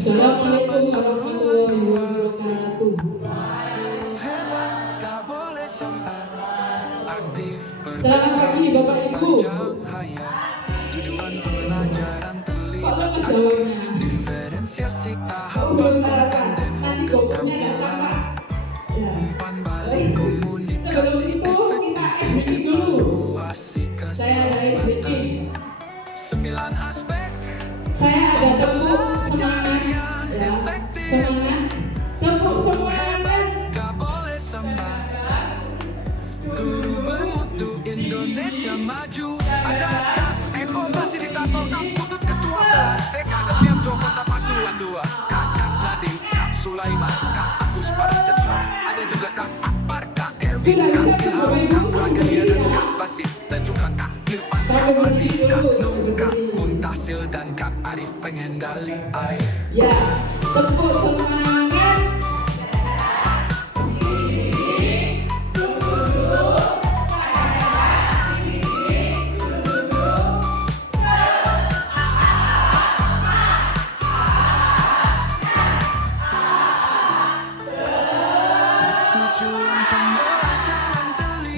Assalamualaikum warahmatullahi wabarakatuh. Selamat pagi Bapak Ibu. Kok lemes jawabnya? Oh, belum sarapan. Nanti gopurnya datang Pak. Ya. Sebelum itu kita SBD dulu. Saya ada SBD. Saya ada tepuk semangat. Ya, semangat. Tepuk semangat. Guru bermutu Indonesia maju. Ada Eko fasilitator Kamputut ketua kelas TK Demiam Joko Tapasulan 2 Kak Kasnadi, Kak Sulaiman, Kak Agus para senior. Ada juga Kak Akbar, Kak Erwin, Kak Ilham, Kak Prageria dan Kak Basit. Dan juga Kak Irfan, Kak Ardi, Kak Nur, Kak Muntahsil dan Kak Arif pengendali air. Ya, tepuk semangat.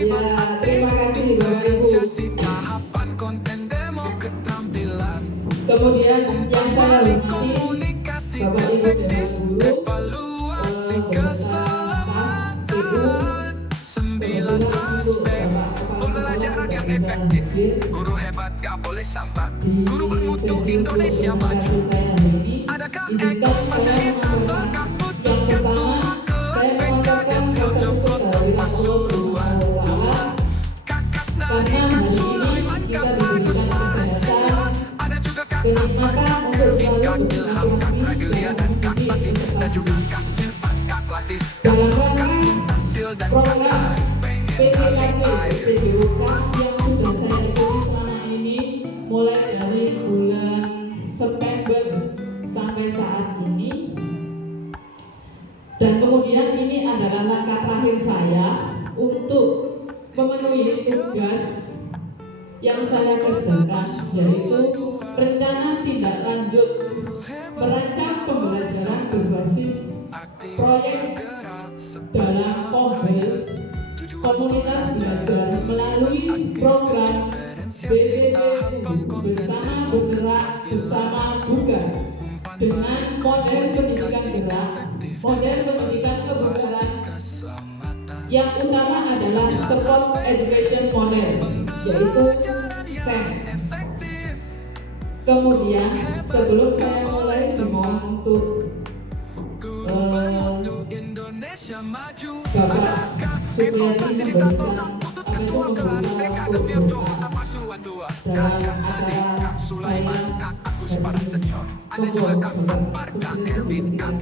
Ya, terima kasih Bapak Ibu. Kemudian yang saya hormati Bapak Ibu dan guru, beserta staf, Ibu, kebetulan untuk Bapak Kepala Sekolah yang bisa hadir Guru hebat gak boleh sambat. di Guru bermutu sesi Indonesia maju. presentasi saya hari ini. Ada Kak Izinkan Eko saya fasilitator mengucapkan Kamputut yang pertama, ketua saya kelas TK mengucapkan Demiam rasa Joko syukur kehadiran Allah Tapasulan Subhanahu wa Ta'ala Kak Kasnadi, karena Kak hari Sulaiman, ini Kak kita Agus diberikan para kesehatan, senior. Ada juga Kak Akbar, kenikmatan Kak untuk Erwin, selalu Kak Ilham, Kak Prageria dan Kak Basit. Dan juga Kak Irfan, Kak Latif, dalam rangka Tasil dan Kak program Arif pengendali PPKP air. PJOK yang sudah saya ikuti selama ini mulai dari bulan September sampai saat ini, dan kemudian ini adalah langkah terakhir saya untuk memenuhi tugas yang saya kerjakan, yaitu rencana tindak lanjut merancang pembelajaran berbasis proyek dalam POMBEL komunitas belajar melalui program BPPU bersama bergerak bersama bukan dengan model pendidikan gerak, model pendidikan kebenaran yang utama adalah support education model, yaitu SEM. Kemudian sebelum saya mulai dimohon untuk Bapak Supriyadi memberikan membuka untuk doa dalam acara saya hari ini. Monggo Bapak Supriyadi dipersilakan.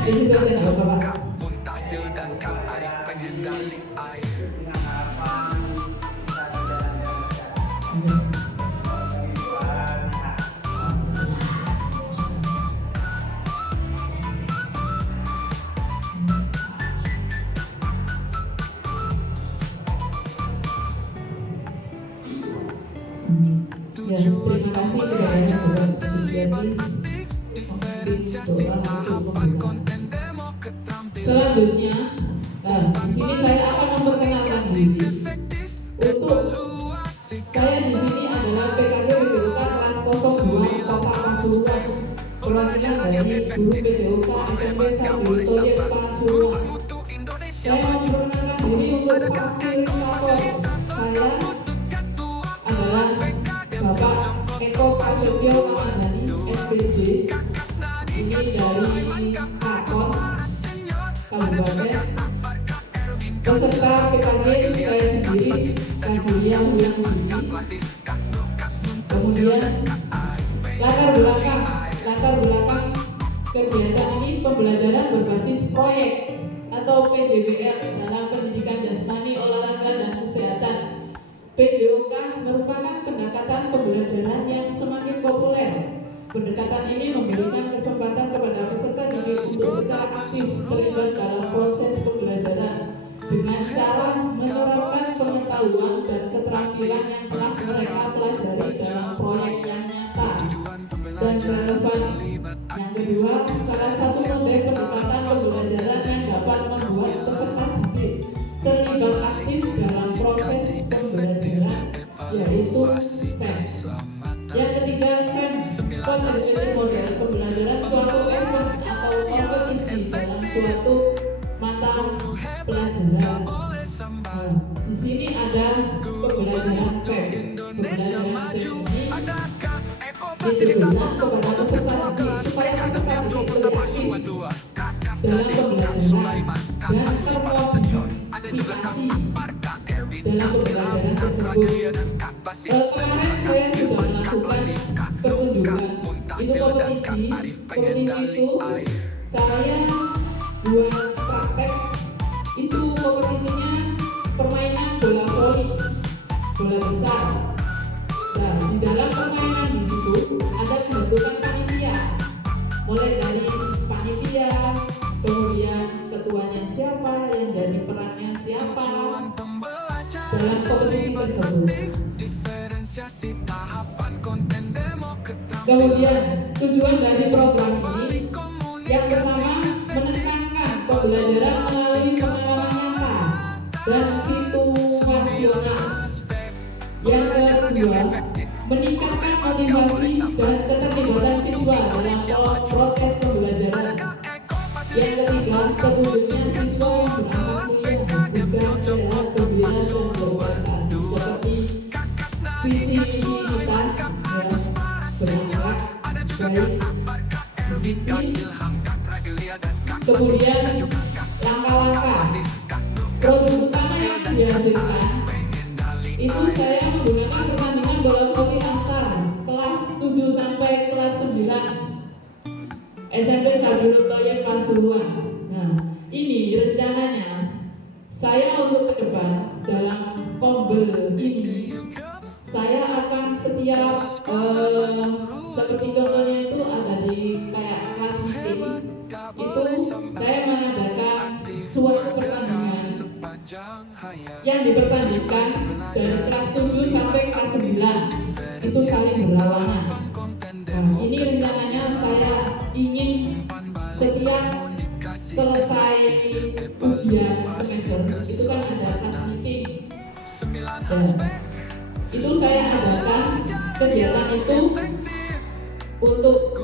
Ini juga tidak Bapak. Muntahsil dan Kak Arif pengendali air. Ya, terima kasih kepada Bapak Supriyadi memimpin doa untuk pembukaan. Selanjutnya, di sini saya akan memperkenalkan diri. Untuk saya di sini adalah PKG PJOK kelas 02 Kota Pasuruan, perwakilan dari guru PJOK SMP Sarjito Pasuruan. Saya memperkenalkan diri untuk fasilitator saya adalah Bapak Eko Prasetyo Kamandani SPJ. Ini dari Kakon Kabupaten. Peserta PKG saya sendiri, Prageria Wulan Suci. Kemudian latar belakang kegiatan ini pembelajaran berbasis proyek atau PJBL dalam pendidikan jasmani, olahraga dan kesehatan. PJOK merupakan pendekatan pembelajaran yang semakin populer. Pendekatan ini memberikan kesempatan kepada peserta didik untuk secara aktif terlibat dalam proses pembelajaran dengan cara menerapkan pengetahuan dan keterampilan yang telah mereka pelajari dalam proyek yang nyata salah satu model pendekatan pembelajaran yang dapat membuat peserta didik terlibat aktif dalam proses pembelajaran, yaitu SEM. Yang ketiga, SEM, Sport Education Model, pembelajaran suatu event atau kompetisi dalam suatu mata pelajaran. Nah, di sini ada pembelajaran SEM. Pembelajaran SEM ini ditujukan kepada peserta didik supaya peserta didik lebih aktif dalam pembelajaran dan termotivasi dalam pembelajaran tersebut. Kemarin saya sudah melakukan pertunjukan, itu kompetisi itu saya buat praktek. Itu kompetisinya permainan bola voli, bola besar. Nah, di dalam permainan di situ ada pembentukan panitia, mulai dari panitia, kemudian ketuanya siapa, yang jadi perannya siapa dalam kompetisi tersebut. Kemudian tujuan dari program ini yang pertama menekankan pembelajaran melalui pengalaman nyata dan situasional. Yang kedua, meningkatkan motivasi dan keterlibatan siswa dalam proses pembelajaran. Yang ketiga, terwujudnya siswa yang beramal mulia, bukan sehat, gembira dan berprestasi, seperti visi misi kita berakhlak baik, disiplin. Kemudian langkah-langkah produk utama yang dihasilkan itu saya menggunakan pertandingan bola voli antar kelas 7 sampai kelas 9 SMP Sadurun Toyen Pasuruan. Nah, ini rencananya saya untuk ke depan dalam Pombel ini saya akan setiap seperti contohnya itu ada di kayak kelas meeting itu saya mengadakan suatu pertandingan yang dipertandingkan dari kelas 7 sampai kelas 9 itu saling berlawanan. Nah, ini rencananya saya ingin setiap selesai ujian semester itu kan ada kelas meeting. Itu saya adakan kegiatan itu untuk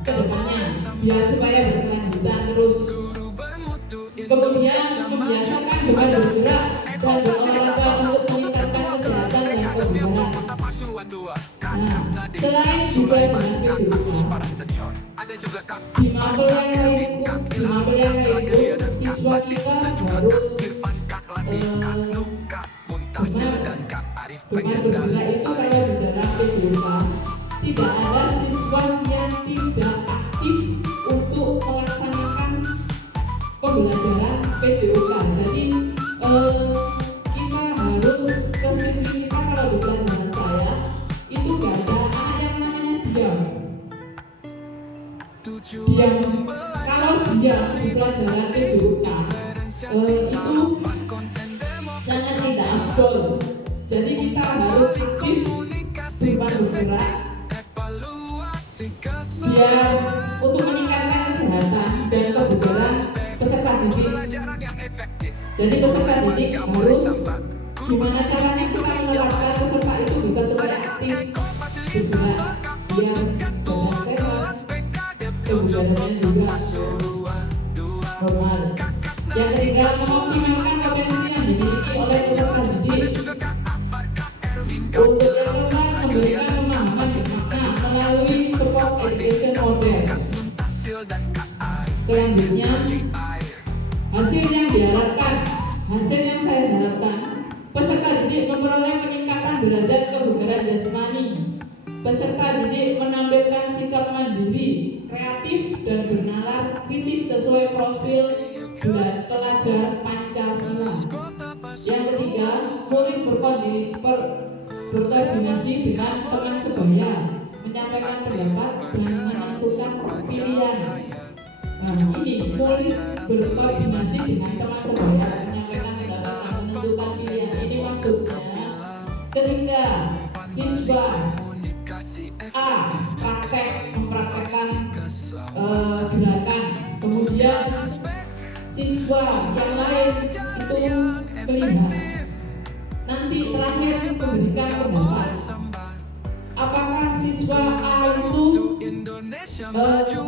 kedepannya biar supaya berkelanjutan terus. Kemudian membiasakan dengan bergerak dan berolahraga untuk meningkatkan kesehatan dan kebugaran. Nah, selain juga dengan PJOK, di mapel yang lain siswa kita harus dengan bergerak itu kalau di dalam PJOK tidak ada siswa yang tidak aktif untuk melaksanakan pembelajaran PJOK. Jadi kita harus ke siswi kita kalau di pelajaran saya itu gak ada anak yang namanya diam. Kalau diam di pelajaran PJOK itu sangat tidak afdol. Jadi kita harus aktif berupa bergerak biar untuk meningkatkan kesehatan dan kebugaran peserta didik. Jadi peserta didik harus gimana caranya kita melatih peserta itu bisa supaya aktif bergerak biar badan sehat, kebugarannya juga normal. Yang ketiga, mengoptimalkan potensi yang dimiliki oleh peserta didik. Untuk yang keempat, memberikan pemahaman bermakna melalui Sport Education Model. Selanjutnya, hasil yang saya harapkan peserta didik memperoleh peningkatan derajat kebugaran jasmani. Peserta didik menampilkan sikap mandiri, kreatif dan bernalar kritis sesuai profil pelajar Pancasila. Yang ketiga, murid berkoordinasi dengan teman sebaya, menyampaikan pendapat dan menentukan pilihan. Nah, ini murid berkoordinasi dengan teman sebaya, menyampaikan pendapat dan menentukan pilihan. Ini maksudnya ketika siswa A mempraktekkan gerakan. Kemudian siswa yang lain itu melihat. Nanti terakhir memberikan pendapat. Apakah siswa A itu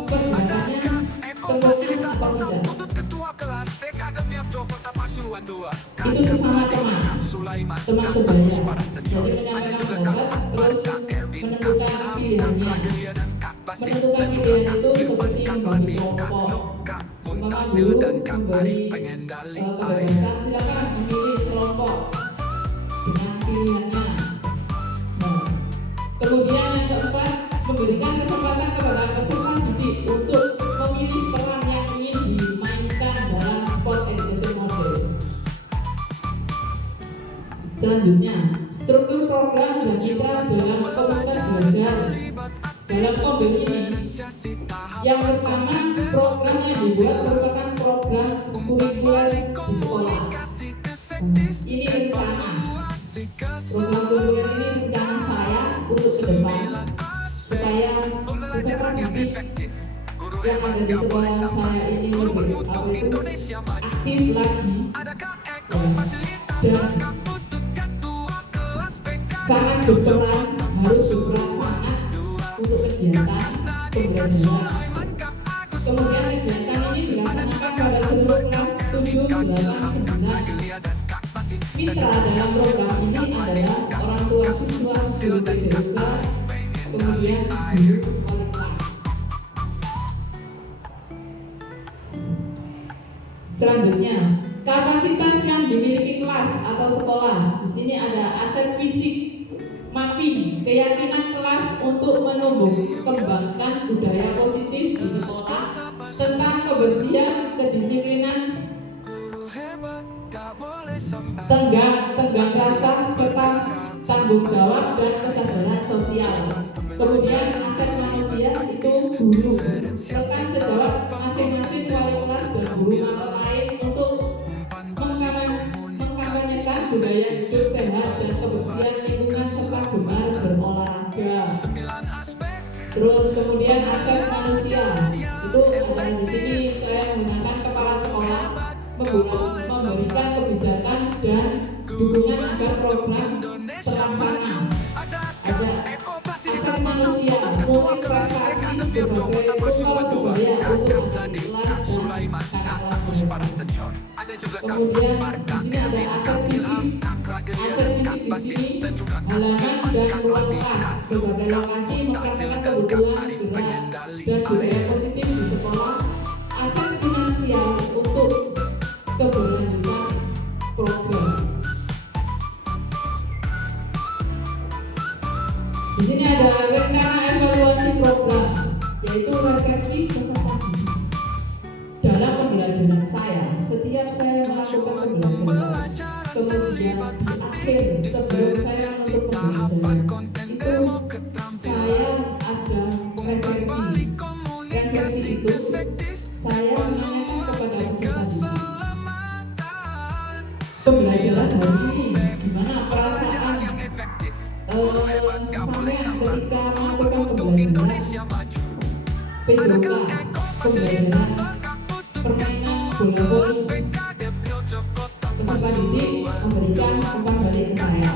pergerakannya sempurna atau tidak? Itu sesama teman sebaya. Jadi menyampaikan pendapat terus menentukan pilihannya. Menentukan pilihan itu seperti membagi kelompok. Umpama guru memberi kebebasan, silakan memilih kelompok dengan pilihannya. Kemudian yang keempat, memberikan kesempatan kepada peserta didik untuk memilih peran yang ingin dimainkan dalam sport education model. Selanjutnya, struktur program dan mitra dalam komunitas belajar dalam model ini. Yang pertama, program yang dibuat merupakan program kurikuler di sekolah. Ini rencana. Program kurikuler ini rencana saya untuk ke depan supaya peserta didik yang ada di sekolah saya ini lebih aktif lagi dan sangat berperan, harus berperan sangat untuk kegiatan pembelajaran. Kemudian kegiatan ini dilaksanakan pada seluruh kelas 7, 8, 9. Mitra dalam program ini adalah orang tua siswa, guru PJOK, kemudian guru wali kelas. Selanjutnya, kapasitas yang dimiliki kelas atau sekolah. Di sini ada aset fisik, mapping, keyakinan kelas untuk menumbuh kembangkan budaya positif di sekolah tentang kebersihan, kedisiplinan, tenggang rasa serta tanggung jawab dan kesadaran sosial. Kemudian aset manusia itu guru, rekan sejawat masing-masing wali kelas dan guru mata lain untuk mengkampanyekan budaya hidup sehat dan kebersihan lingkungan serta gemar berolahraga. Terus kemudian aset manusia itu ada di sini. Saya menggunakan kepala sekolah memberikan kebijakan dan dukungan agar program terlaksana. Ada aset manusia, multiprestasi sebagai pengawal sebaya untuk adik kelas dan kakak kelas. Kemudian di sini ada aset fisik. Aset fisik di sini halaman dan ruang kelas sebagai lokasi mempraktikkan kebutuhan gerak dan budaya positif di sekolah. Aset finansial untuk keberlanjutan program. Di sini ada rencana evaluasi program, yaitu refleksi peserta didik. Dalam pembelajaran saya, setiap saya melakukan pembelajaran, kemudian di akhir sebelum saya menutup pembelajaran, itu saya ada refleksi. Refleksi itu saya menanyakan kepada peserta didik, pembelajaran hari ini gimana perasaan saya ketika melakukan pembelajaran PJOK, pembelajaran permainan bola voli. Peserta didik memberikan umpan balik ke saya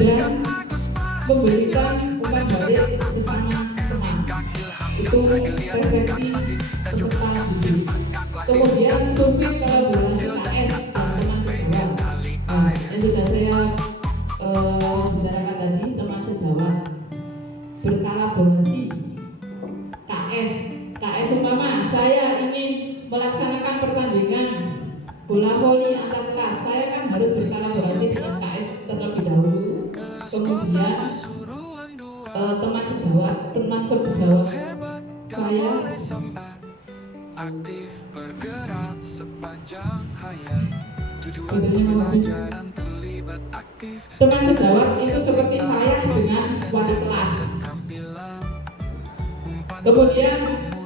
dan memberikan umpan balik sesama teman. Itu refleksi peserta didik. Kemudian survei kolaborasi KS dan teman sejawat. Yang sudah saya bicarakan tadi, teman sejawat berkolaborasi. KS umpama saya ingin melaksanakan pertandingan bola voli antar kelas, saya kan harus berkolaborasi dengan KS terlebih dahulu. Kemudian teman sejawat saya aktif bergerak sepanjang hayat, tujuan pelajaran terlibat aktif. Teman sejawat itu seperti saya dengan wali kelas. Kemudian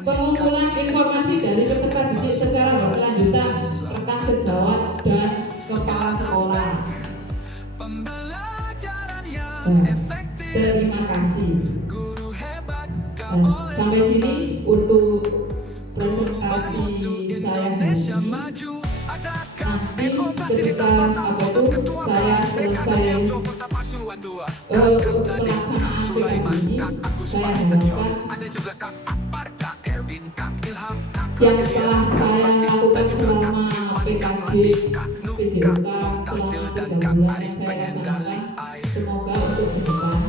pengumpulan informasi dari peserta didik secara berkelanjutan, rekan sejawat dan kepala sekolah. Terima kasih. Sampai sini untuk yang telah saya lakukan selama PKJ PJOK selama 3 bulan yang saya laksanakan. Semoga untuk ke depan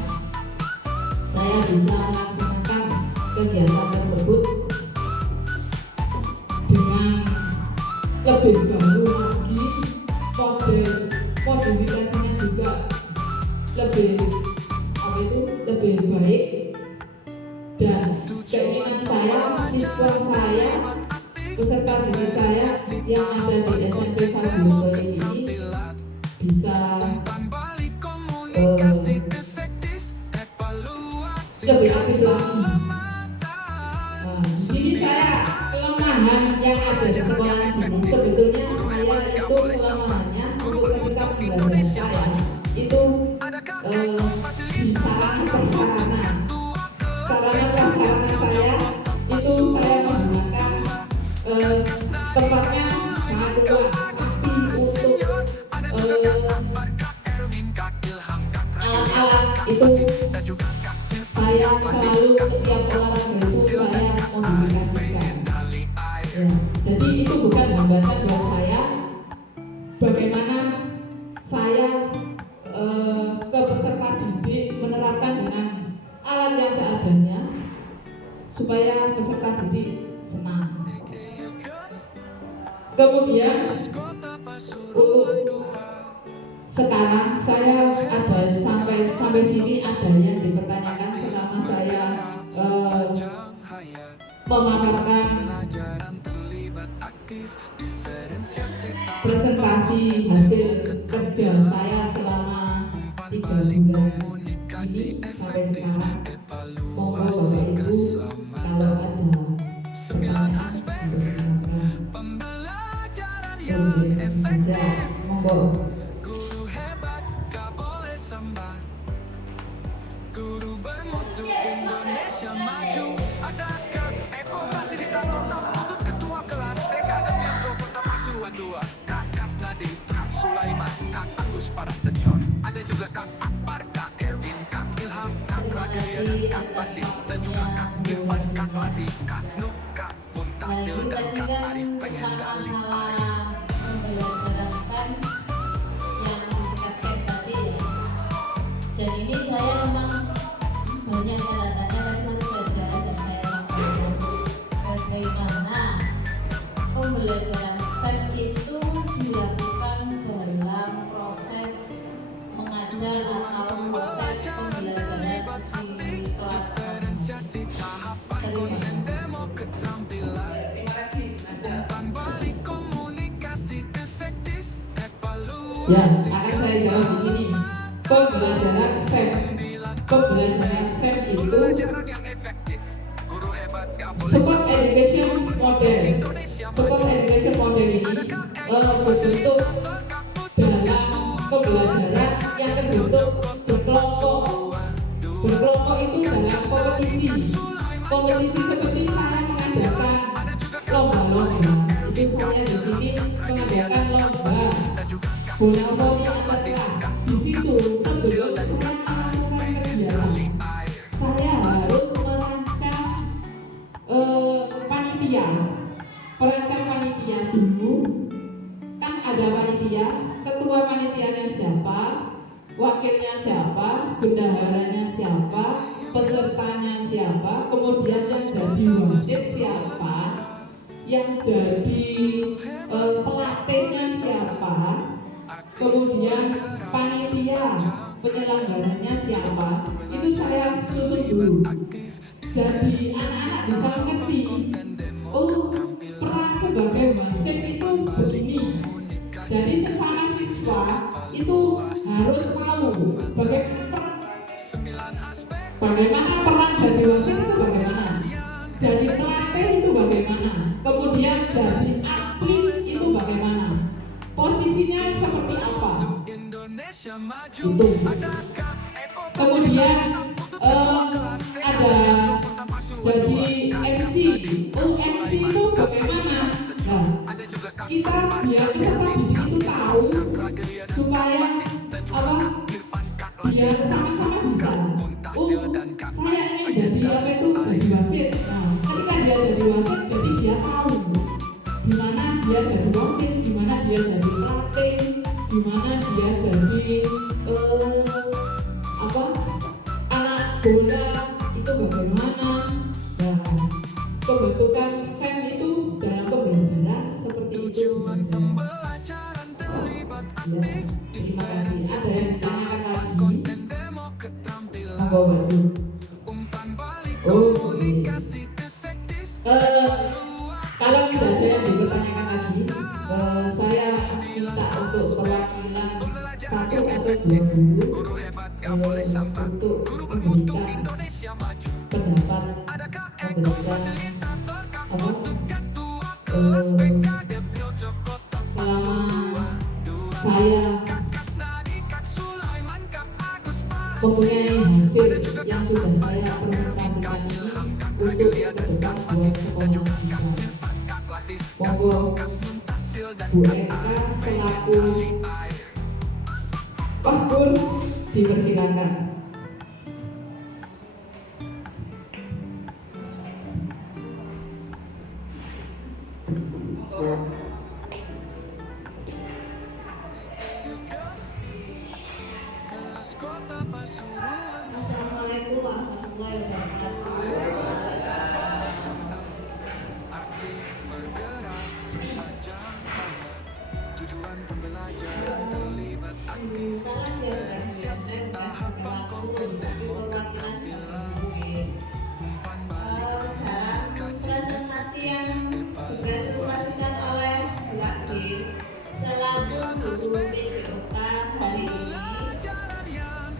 saya bisa melaksanakan kegiatan tersebut dengan lebih baru lagi, modifikasinya juga lebih lebih baik, dan keinginan saya, siswa saya, peserta didik saya yang ada di SMP Sarjito ini bisa lebih aktif lagi. Jadi saya kelemahan yang ada di sekolah sini, sebetulnya saya itu kelemahannya untuk ketika pembelajaran saya itu di sarana prasarana saya itu saya menggunakan tempatnya sangat luas, pasti untuk alat-alat itu saya selalu setiap olahraga itu saya modifikasikan. Ya, jadi itu bukan hambatan buat saya. Bagaimana saya ke peserta didik menerapkan dengan alat yang seadanya supaya peserta didik senang. Kemudian untuk sekarang saya ada sampai sini ada yang dipertanyakan selama saya memaparkan presentasi hasil kerja saya selama 3 bulan ini sampai sekarang. Monggo Bapak Ibu kalau ada pertanyaan saja, monggo. Guru bermutu Indonesia maju. Adakah Eko fasilitator tak ketua kelas Akademi Kota Pasuruan 2, Kak Kasnadi, Kak Sulaiman, Kak Agus para senior. Ada juga Kak Akbar, Kak Erwin, Kak Ilham, Kak Rakyat, Kak Basim, dan juga Kak Irfan, Kak Lati, Kak Nuk, Kak Muntasil, dan Kak Arif pengendali air. Dan ini saya memang banyak jalanannya dan satu saja yang saya lakukan bagaimana pembelajaran SET itu dilakukan dalam proses mengajar atau proses pembelajaran di kelas. Ya, akan saya jawab di sini. Pembelajaran SEM itu support education model. Support education model ini berbentuk dalam pembelajaran yang terbentuk berkelompok. Berkelompok itu dalam kompetisi seperti saya mengadakan lomba-lomba. Itu saya di sini mengadakan lomba bola voli antar kelas. Di situ sebelum saya melakukan kegiatan, saya harus merancang panitia dulu. Kan ada panitia, ketua panitianya siapa, wakilnya siapa, bendaharanya siapa, pesertanya siapa, kemudian yang jadi wasit siapa, yang jadi pelatihnya siapa, kemudian panitia penyelenggaranya siapa, itu saya susun dulu. Jadi anak-anak bisa mengerti, oh peran sebagai wasit itu begini. Jadi sesama siswa itu harus tahu bagaimana peran jadi wasit itu bagaimana, jadi pelatih itu bagaimana, kemudian jadi atlet itu bagaimana, posisinya seperti apa itu. Kemudian ada jadi MC. MC itu bagaimana? Nah, kita biar peserta didik itu tahu supaya biar sama-sama bisa. Saya ini jadi apa itu jadi wasit. Nah, ketika dia jadi wasit, jadi dia tahu dia jadi wasit, di mana dia jadi pelatih, di mana dia jadi anak bola itu bagaimana. Nah, pembentukan SEM itu dalam pembelajaran seperti itu. Ya, terima kasih. Ada yang ditanyakan lagi? Monggo Mbak Su. Oh, iya. Kalau tidak ada yang dipertanyakan lagi, saya minta untuk perwakilan 1 atau 2 guru untuk memberikan pendapat pembelajaran selama saya mempunyai hasil yang sudah saya presentasikan ini untuk ke depan buat sekolah kita. Monggo Bu Eka selaku Pak Gur dipersilakan. Assalamualaikum warahmatullahi wabarakatuh. Tujuan pembelajaran terlibat aktif, diferensiasi tahapan konten demo keterampilan, umpan balik Dalam presentasi yang dipresentasikan oleh Mbak D selaku guru PJOK hari ini,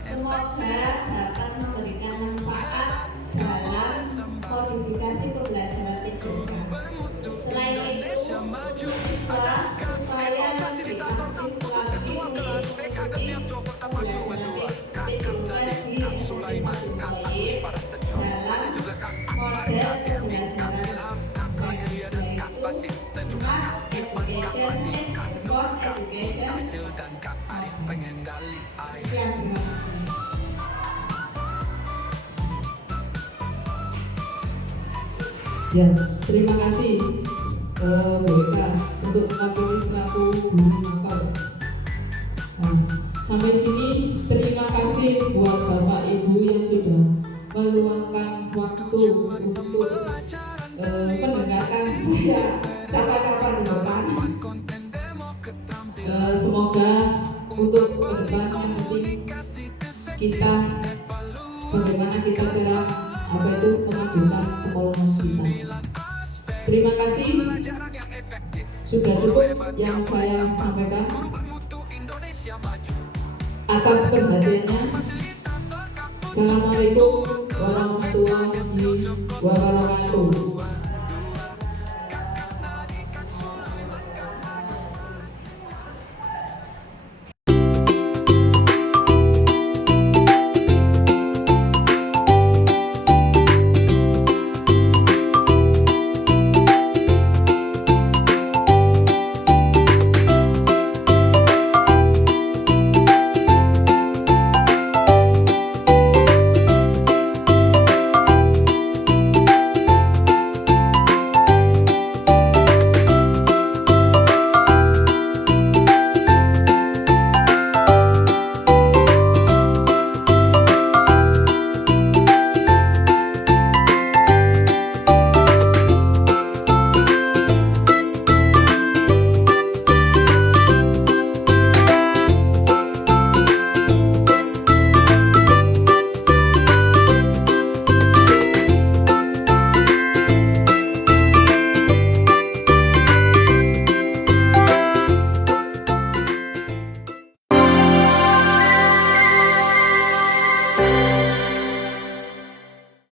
semoga dapat memberikan manfaat dalam kodifikasi pembelajaran PJOK. Selain itu, siswa supaya lebih aktif lagi mengikuti pembelajaran PJOK di SMP baik dalam model pembelajaran yaitu Smart Education, Sport Education, dan Kak Arif pengen gali air. sekian terima kasih. Ya, terima kasih Bu Eka untuk mewakili selaku guru mapel. Nah, sampai sini terima kasih buat Bapak Ibu yang sudah meluangkan waktu untuk mendengarkan saya kata-kata di depan. Semoga untuk ke depan yang penting kita bagaimana kita cara memajukan sekolah kita. Terima kasih, sudah cukup yang saya sampaikan. Atas perhatiannya, Assalamualaikum warahmatullahi wabarakatuh.